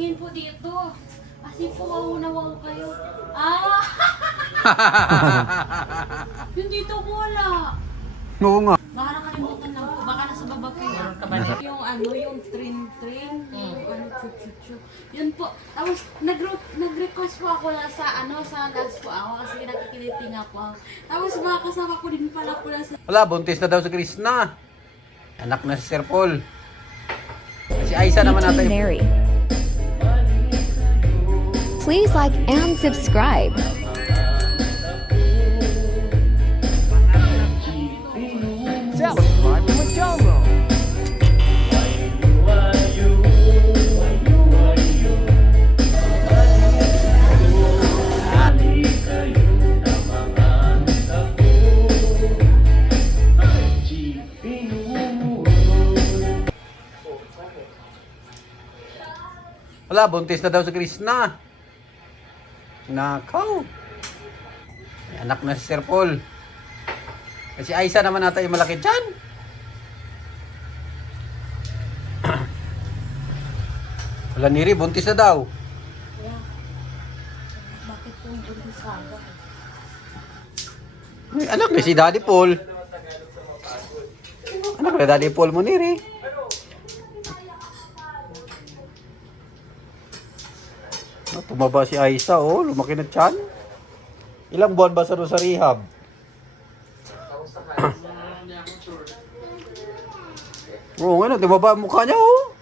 tingin po dito. Kasi po wow na wow kayo. Ah! Hindi to ko wala. Oo nga. Baka nakalimutan lang po. Baka nasa baba po yung yung ano, yung trin-trin. Yung ano, chup-chup-chup. Yun po. Tapos nag-request po ako na sa ano, sa dance po ako kasi nakikiliti nga po ako. Tapos mga kasama ko din pala po na sa... Wala, buntis na daw si Krishna. Anak na si Sir Paul. Si Aiza naman natin. Mary. Please like and subscribe. Subscribe to my channel. Wala, buntis na daw si Krishna. Nakaw. Anak na si Sir Paul. Si Aiza naman natin yung malaki dyan. Wala niri, buntis na daw. Bakit po yung buntis ako? Ay, anak na si Daddy Paul. Anak na Daddy Paul mo niri. Tumaba si Aiza, oh. Lumaki na tiyan. Ilang buwan ba sa rehab? Oo nga na, tumaba ang mukha niya, oh.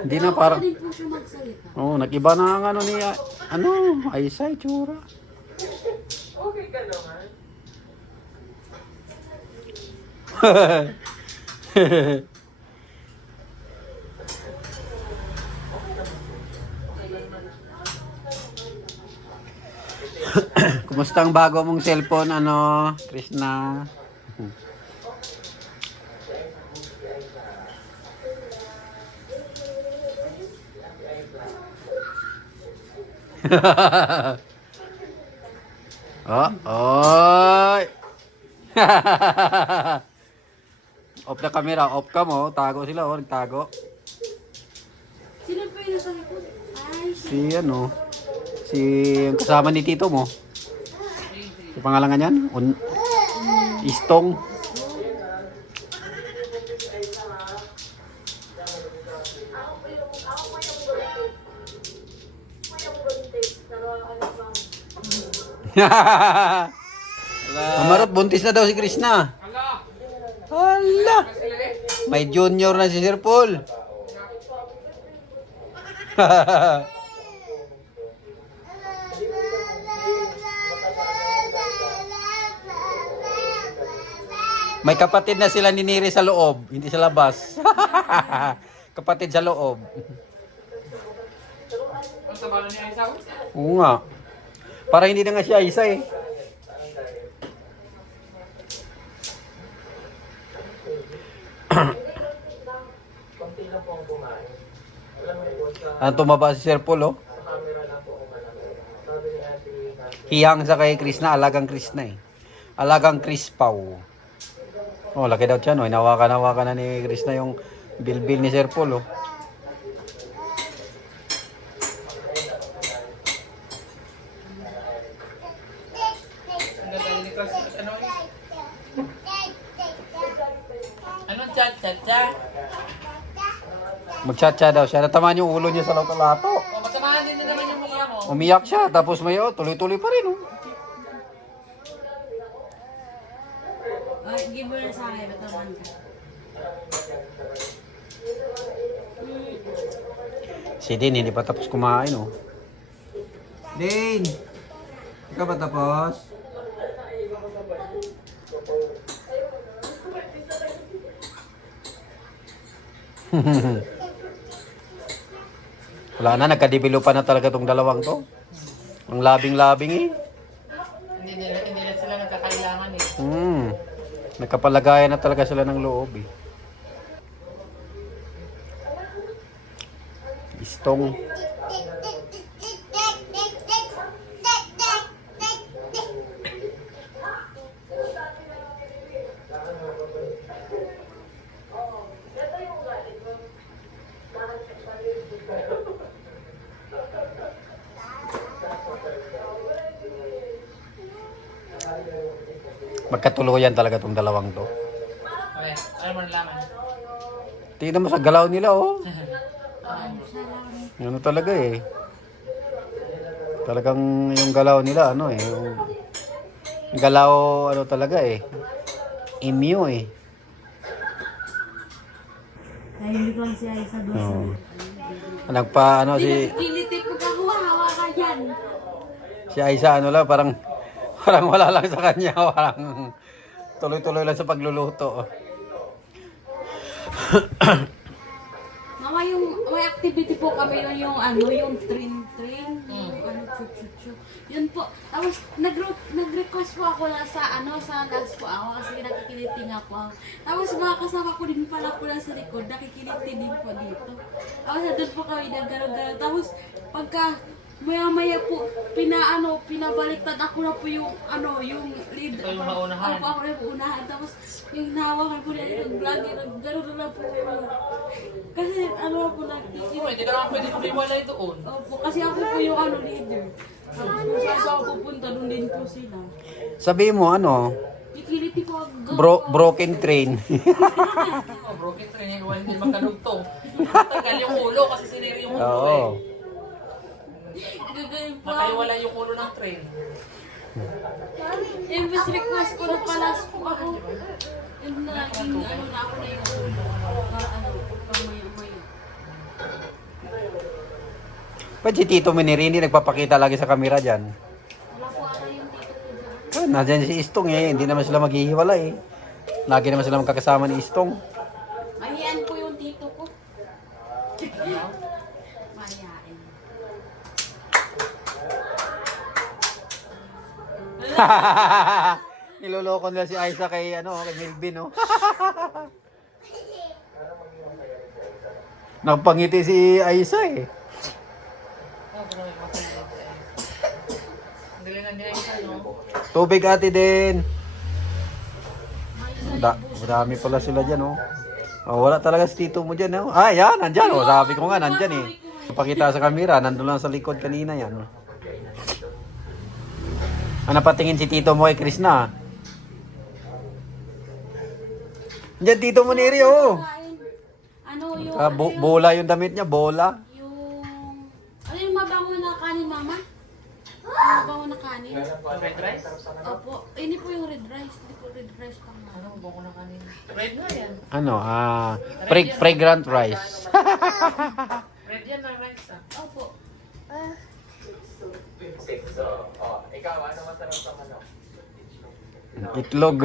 Hindi na parang... Hindi po siya magsalita. Oo, nag-iba na ang ano ni... Aiza, itsura. Okay ka naman. Kumusta ang bago mong cellphone, Krishna? Oh, oy! Off na camera, off ka mo. Tago sila, oh, nagtago. Sino po yung nasa likod? Ay, Si yung kasama ni tito mo. Yung pangalan nga niyan? Istong. Amarot, buntis na daw si Krishna. Hala! May junior na si Sir Paul. May kapatid na sila ni Neri sa loob, hindi sa labas. Kapatid sa loob. Ang sabalo ni Aiza? Oo nga. Para hindi na nga siya isa eh. Ang tumaba si Sir Paul, oh. Hiyang sa kay Krishna, alagang Krishna eh. Alagang Krispaw. Oh, laki daw siya, no? Inawakan-awakan na ni Krishna yung bilbil ni Sir Paul, oh. Anong chat-chat-cha? Magchatcha daw siya. Natamaan yung ulo niya sa lato-lato. O, masamahan din naman yung mga mo. Umiyak siya, tapos may tuloy-tuloy pa rin, oh. ay, give mo na sa akin. Batawan ka. Si Din, hindi pa tapos kumain, oh. Din! Ikaw ba tapos? Wala na, nagkadibelopan na talaga tong dalawang to. Ang labing-labing eh. Hindi na sila nagkakailangan eh. Nagkapalagayan na talaga sila ng loob eh. Istong. Pagkatuluyan talaga tong dalawang to. Okay, ano mo nalaman? Tingnan mo sa galaw nila, oh. Ano siya lang. Ano talaga eh. Talagang yung galaw nila, ano eh. Yung galaw, ano talaga eh. Imyo eh. Nahimik lang siya isa doon sa... Oh. Nagpa, ano Hindi si... nakikilitik mo ka hawa ka dyan. Si Aiza, ano lang, parang wala lang sa kanya. Parang tuloy-tuloy lang sa pagluluto. Mama, may activity po kami yun, yung ano, yung train, yung ano, chu. Yun po. Tapos, nag-request po ako na sa ano, sa last po ako kasi nakikiliti nga po ako. Tapos, mga kasama ko din pala po lang sa likod, nakikiliti din po dito. Tapos, doon po kami nag-garo-garo. Tapos, pagka maya-maya po, pinabaliktad ako na po yung, ano, yung lead. Ito yung maunahan. Ako na po unahan. Tapos, yung nahawakan po nila, nag-vlog, nag-garo na po. Kasi, ano po, nakikiliti. Hindi ka naman pwede kumiwalay doon. Opo, kasi ako po yung ano leader. Tapos kung saan po ako pupunta, doon din po sila. Sabi mo, ano, Kikiliti po ako. broken train. Oh, broken train, hindi magkalugtong. Tagal yung ulo kasi siniri yung ulo Oo. eh. Gagawin po ako. Nakaiwala yung ulo ng train. Imbes request ko na palas po ako. And naging ano na ako na yung pamaya-maya. Ba't si Tito Miniri hindi nagpapakita lagi sa camera dyan? Wala po ata yung tito ko dyan. Ah, nandyan si Istong eh. Hindi naman sila maghihiwalay eh. Lagi naman sila magkakasama ni Istong. Mahiyan po yung tito ko. Mahiyain. Niloloko nila si Aiza kay, ano, kay Melvin, no? Napangiti si Aiza eh. Oh, pero may matulog eh. Ang galing na niya no? Tubig ate din. Marami pala sila dyan, oh. Oh, wala talaga si Tito mo dyan, oh. Ah, yan, nandyan, oh. Sabi ko nga, nandyan eh. Pakita sa camera, nandun lang sa likod kanina yan. Oh. Ano patingin si Tito mo kay Krishna? Diyan Tito mo niri, oh. Ano yung... Ah, bola yung damit niya, bola. Yung... Ano yung mabango na kanin, mama? Mabango na kanin? Yung red rice? Opo. Hindi po yung red rice. Hindi po red rice pang Ano, bako na kanina. Red na yan. Ano, fragrant rice. Red yan na rice ah. Opo. Itlog.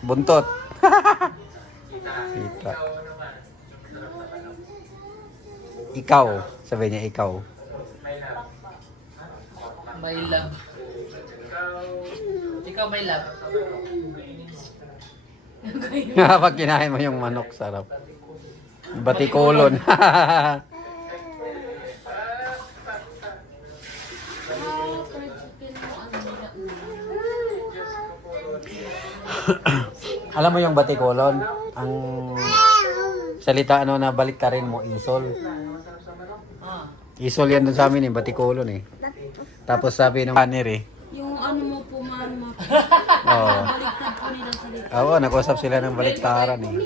Buntot. Sita. Ikaw. Sabi niya, ikaw. May love. Ikaw may love. Pag kinain mo yung manok, sarap. Batikolon. Fried chicken mo, ano nila Alam mo yung batikolon? Ang salita ano na balik ka rin mo, isol. Ah. Isol yan dun sa amin eh, batikolon eh. Tapos sabi ng kanir eh. Yung ano mo po, mama. Oo. Baliktad po nila sa likod. Oo, nag-usap sila ng baliktaran eh.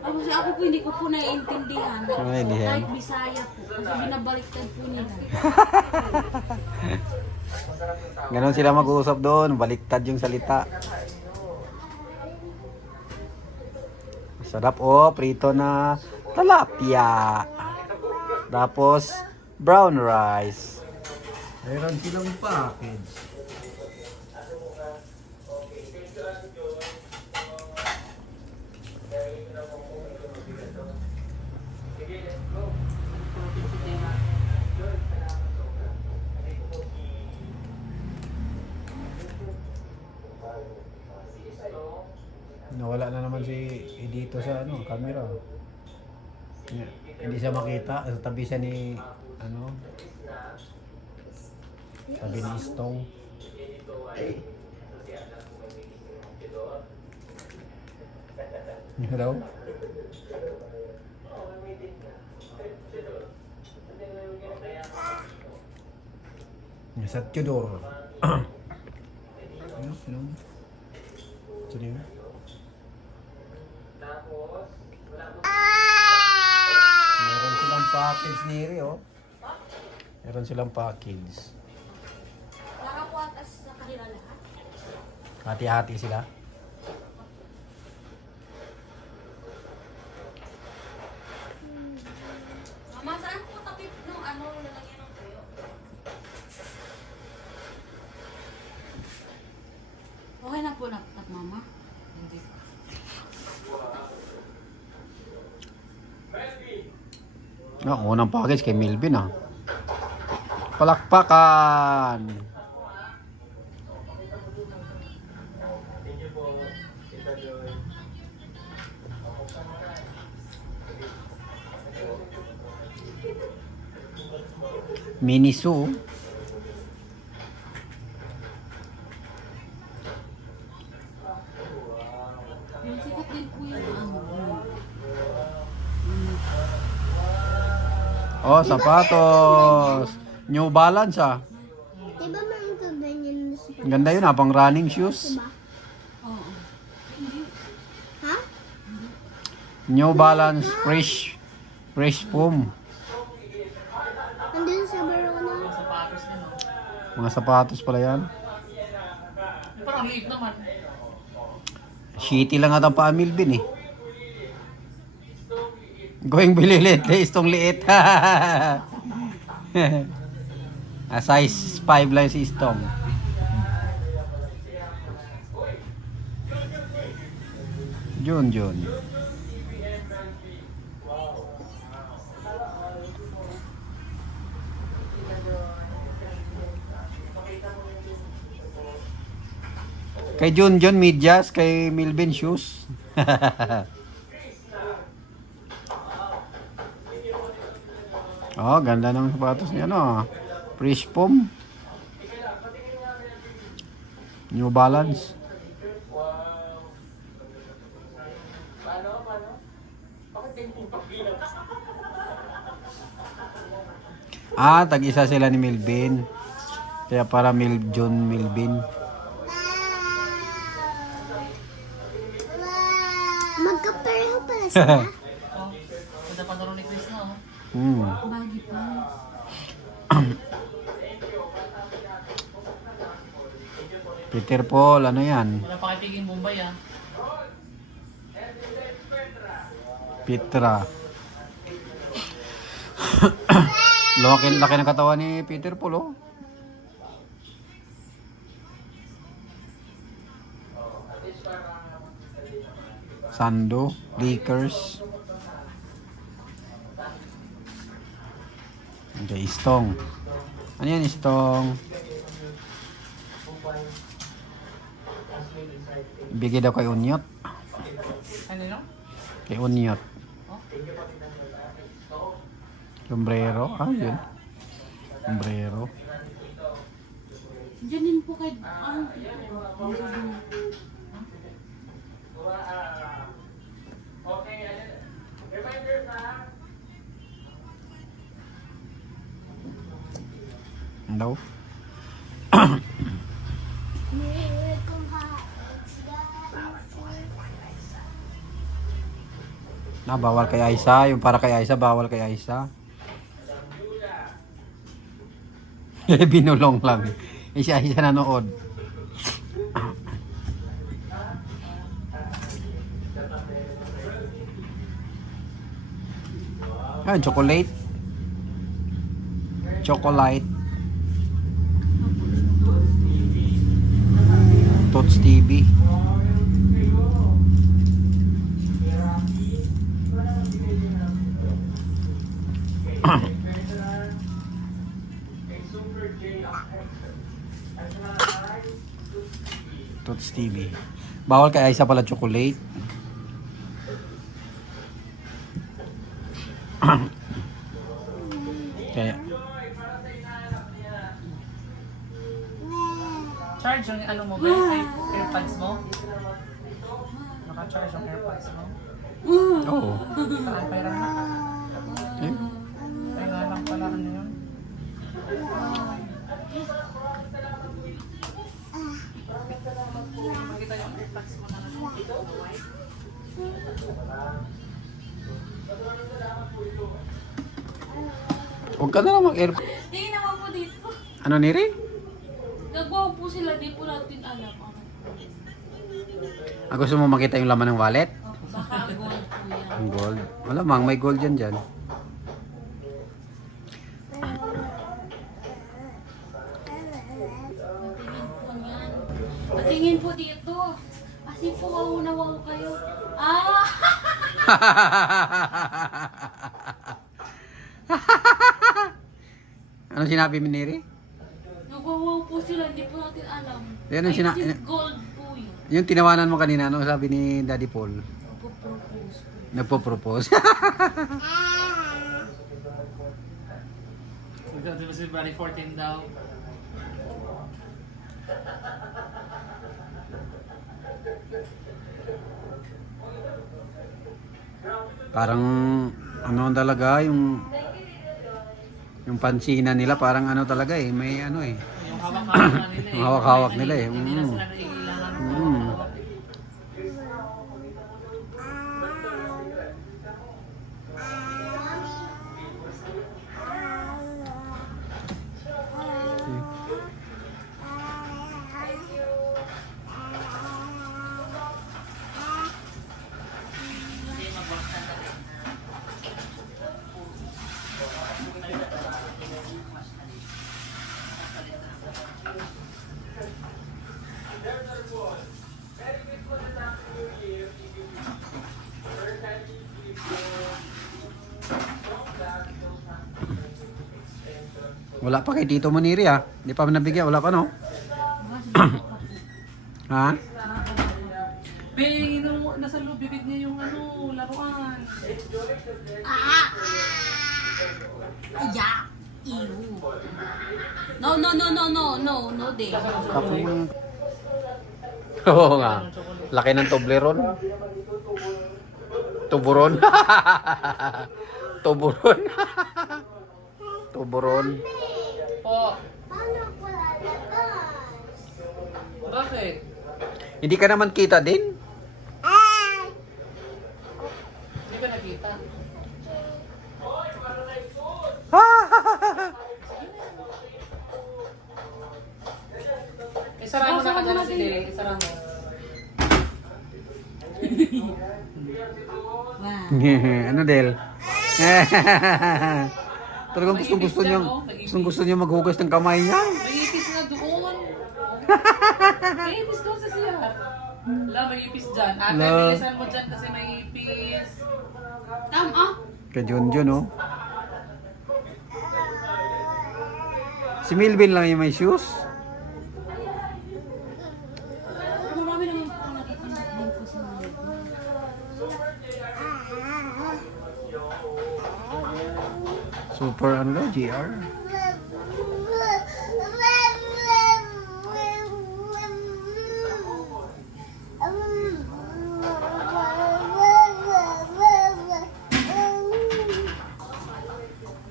Kasi ako po hindi ko po naiintindihan. Naiintindihan? Kahit Bisaya po. Kasi binabaliktad po nila. Ganon sila mag-uusap doon, baliktad yung salita. Sarap oh, prito na tilapia. Tapos brown rice. Meron silang package. Nawala na naman si dito sa ano, camera. Hindi siya makita, sa tabi siya ni ano, tabi ni Istong. Hello? Sa Tudor. Sunod. Sunod. Meron silang package niri, oh. Meron silang package. Nakapuatas sa kanila lahat. Hati-hati sila. Mama, saan po tapip nung ano lalagyan ng tuyo? Okay na po laptop, Mama. Hindi. Unang package kay Milvin, ah. Palakpakan! Miniso. Yung sikat din po yung ano. Oh, sapatos. New Balance, ah. Diba meron ka ganyan na sa Ang ganda yun, ah. Pang running shoes. diba? Oo. Ha? New Balance Fresh Foam. Andun sa Barona. Yung sapatos din, oh. Mga sapatos pala yan. Parang liit naman. Shitty lang ata pa Milvin, eh. Going bililit, istong liit. Size 5 lang si Istong. Jun. Kay Jun medyas, kay Milvin shoes. Oh, ganda ng sapatos niya, no? Fresh Foam. New Balance. Tag-isa sila ni Milvin. Kaya para John Milvin. Magkapareho pala sila. Oh, ganda pa ni Chris na, oh. Baggy pa. Peter Paul, ano yan? Wala pa kay Piging Bombay, ah. Petra. Laki ng katawan ni Peter Paul, oh. Sando, Lakers. Okay, Istong. Ano yan, Istong? Bigay daw kay Unyot. Ano yun? Kay Unyot. Sombrero. Yun. Sombrero. Diyan din po kay... Ano? Ano daw? Bawal kay Aisa. Yung para kay Aisa, bawal kay Aisa. Binulong lang. Si Aisa nanood. Chocolate. Tots TV. Tots TV. Bawal kay Aisa pala chocolate. Kaya Charge yung ano mo ba? Ay, AirPods mo? Naka-charge yung AirPods mo? oo. Saan? Pairan na. Eh, Kaya lang pala ano yun? Touch mo na lang dito. White. Huwag ka na lang mag-air. Tingin naman po dito. Ano, Neri? Nagbawa po sila, di po natin alam. Gusto mo makita yung laman ng wallet? Baka gold po yan. Ang gold. Malamang may gold yan dyan. Patingin po dito. Kasi po wow kayo. Ah! Ano sinabi mo, Neri? Nagwawaw po sila, hindi po natin alam. Yan ang I think gold po yun. Yung tinawanan mo kanina, ano sabi ni Daddy Paul? Nagpo-propose po. Nagpo-propose. Sabi mo si February 14 daw. Parang ano talaga yung pansinan nila parang ano talaga eh, may ano eh. Yung hawak-hawak nila eh. Yung hawak-hawak nila eh. Hindi na sila naiilangan. Wala pa kay Tito Maniri ah. Hindi pa nabigyan, wala pa no? Ha? Be, nasa loob, bibig niya yung ano, laruan. Yeah. Ew. No, day. Oo nga. Laki ng Toblerone. Tuburon. Tuburon. Tuburon. Po, Paano ko lalabas? bakit? Hindi ka naman kita din? Ay! Hindi ba nakita? Isara mo na ka dyan sila. Isara mo. Wow. Ano Del? Talagang gusto niya maghugas ng kamay niya. May ipis na doon. May ipis doon sa siya. Wala, may ipis dyan. Ate, Wala. bilisan mo dyan kasi may ipis. Tama. Kay Junjun oh. Si Milvin lang yung may shoes. Marami naman po nakikita din po sa mga ito. Super ano daw, GR.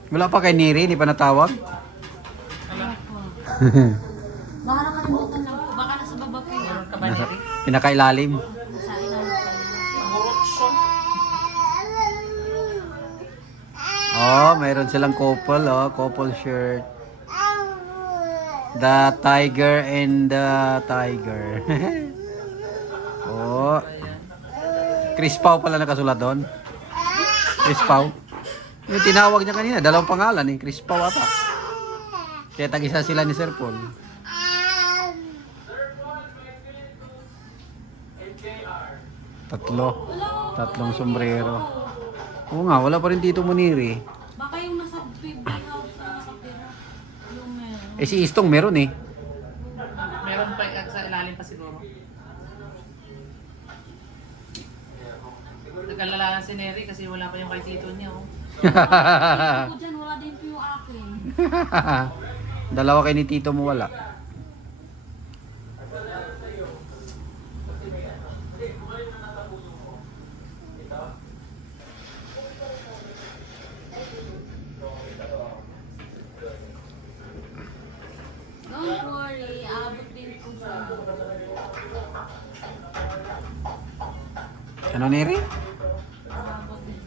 Wala pa kay Neri, hindi pa natawag. Baka nakalimutan lang po. Baka nasa baba po yun. Meron ka ba Nasa, Neri? pinakailalim. Nasa ilalim po. Murot siya. Oh, mayroon silang couple, oh, couple shirt. The tiger and the tiger. Oh, Chris Pau pala nakasulat doon. Chris Pau. Yung tinawag niya kanina, dalawang pangalan eh, Chris Pau ata. Kaya tag-isa sila ni Sir Paul. Tatlong sombrero. Oo nga, wala pa rin Tito Muniri. Baka yung nasa big house na nakatira. Yung meron. Eh si Istong meron eh. Meron pa sa ilalim pa siguro. Nag-alala si Neri kasi wala pa yung kay tito niya. Oh. Ako dyan, wala din po yung akin. Dalawa kay ni Tito mo wala. Don't worry, aabot din po siya. Ano, Neri? Umabot din.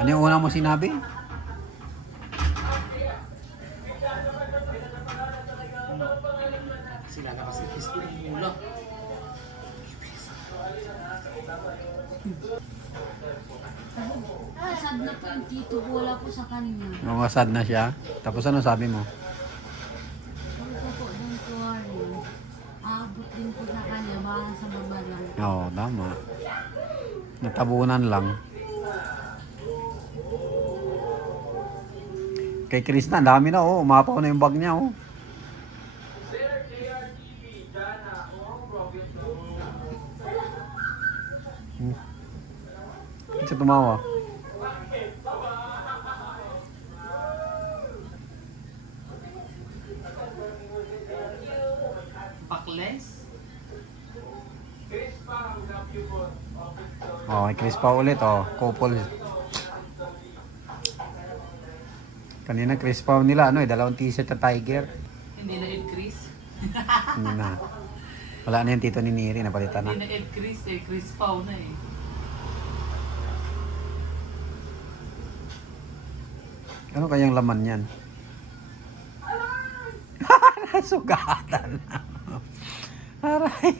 Ano yung una mo sinabi? Sila na kasi gusto ng mula. Sad na po yung tito ko, wala po sa kanya. Sad na siya. Tapos ano sabi mo? Sabi ko po, don't worry. Aabot din po sa kanya, baka sa baba lang. Oo, tama. Natabunan lang. Kay Chris na, dami na oh. Umapaw na yung bag niya oh. Siya tumawa. Backless. Oh, kay Chris pa ulit oh. Couple. Kanina Chris pa nila ano eh, dalawang t-shirt na Tiger. Hindi na increase. Hindi na. Wala na yung tito ni Neri, napalitan na. Hindi na increase eh. Chris Pau na eh. Ano kayang laman yan? Nasugatan na. Aray.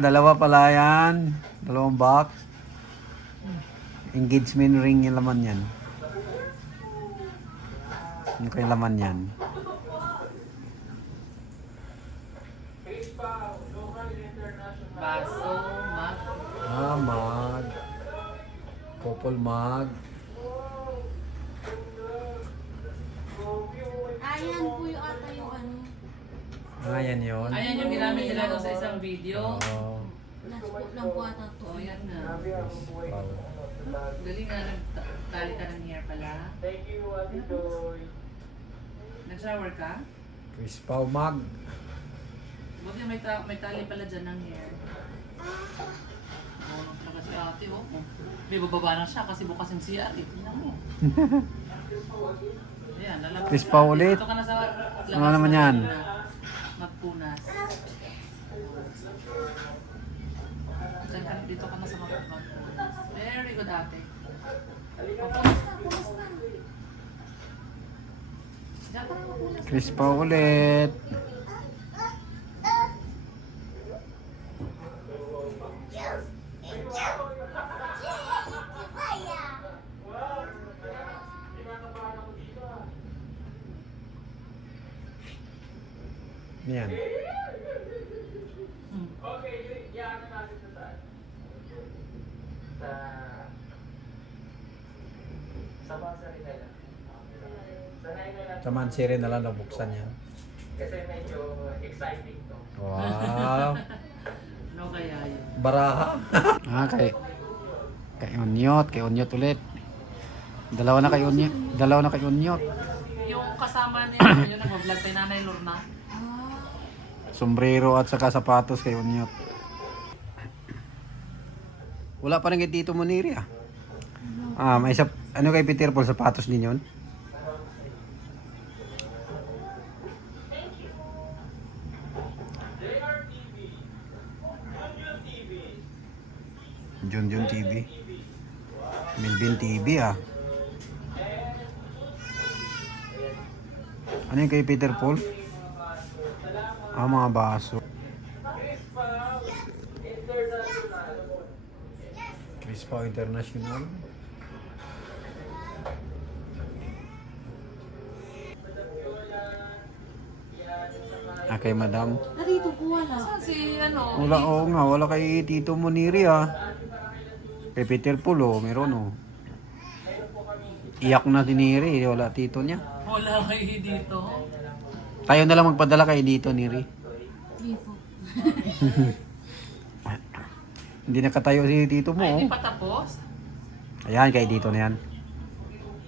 Dalawa pala yan. Dalawang box. Engagement ring yung laman yan. Ano kayang laman yan? Baso, mag. Mag. Couple mag. Ayan po yung ata yung ano. Yan yun. Ayan yung ginamit nila doon sa isang video. Oo. Last po lang po ata to. Oh, yan na. Wow. Galing nga, nagtali ka ng hair pala. Nag-shower ka? Chris Pau mag. Buti may tali pala dyan ng hair. Oh, talaga si ate, oh. May bababa na siya kasi bukas yung CR, eh. Tingnan mo. Ayan, lalabas Chris ka. Pau ulit. Dito ka na sa labas. Ano naman yan? Magpunas. Diyan ka, dito ka na sa magpunas. Very good, ate. Magpunas na, punas na. Diyan ka na magpunas. Chris Pau ulit. Yan. Sa Mansiri na lang nabuksan yan. Kasi medyo exciting to. Wow. Ano kaya yun? Baraha. Kay Unyot ulit. Dalawa na kay Unyot. Yung kasama niya, yun nag-vlog kay Nanay Lorna. Sombrero at saka sapatos kay Unyot. Wala pa rin kay Tito Moniri ah. May ano kay Peter Paul, sapatos din yun? Junjun TV. Melvin TV ah. Ano yung kay Peter Paul? Mga baso. Chris Pau International. Kay Madam. Dito po wala. Si ano? Wala, oo nga, wala kay Tito Moniri ah. Kay Peter Paul oh, meron oh. Iyak na si Neri, wala tito niya. Wala kayo dito. Tayo na lang magpadala kay dito, Neri. Hindi po. Hindi nakatayo si tito mo Ay, oh. hindi pa tapos? Ayan, kay dito na yan.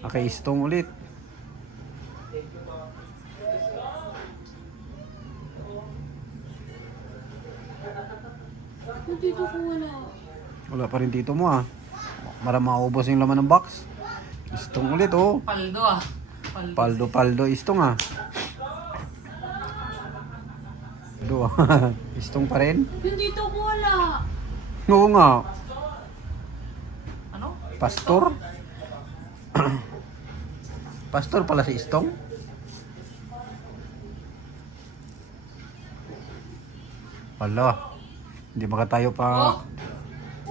Kay Istong ulit. Dito po wala. Wala pa rin tito mo ah. Para maubos yung laman ng box. Istong ulit oh. Paldo ah. Paldo Istong ah. Paldo. Istong pa rin? Yung dito ko wala. Oo nga. Ano? Pastor? Pastor pala si Istong? Wala. Hindi makatayo pa.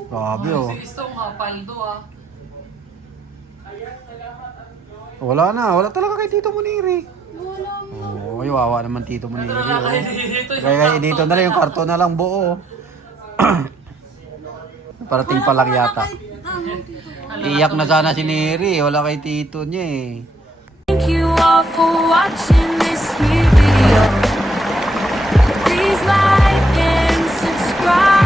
Grabe oh. Si Istong ha, paldo ah. Wala na. Wala talaga kay Tito Muniri. Wala mo. Oo, wawa naman Tito Muniri. Wala Oh. kayo dito. Kaya dito na lang yung karton na lang buo. Parating pa lang yata. Iyak na sana si Neri. Wala kay Tito niya eh. Thank you all for watching this here video. Please like and subscribe.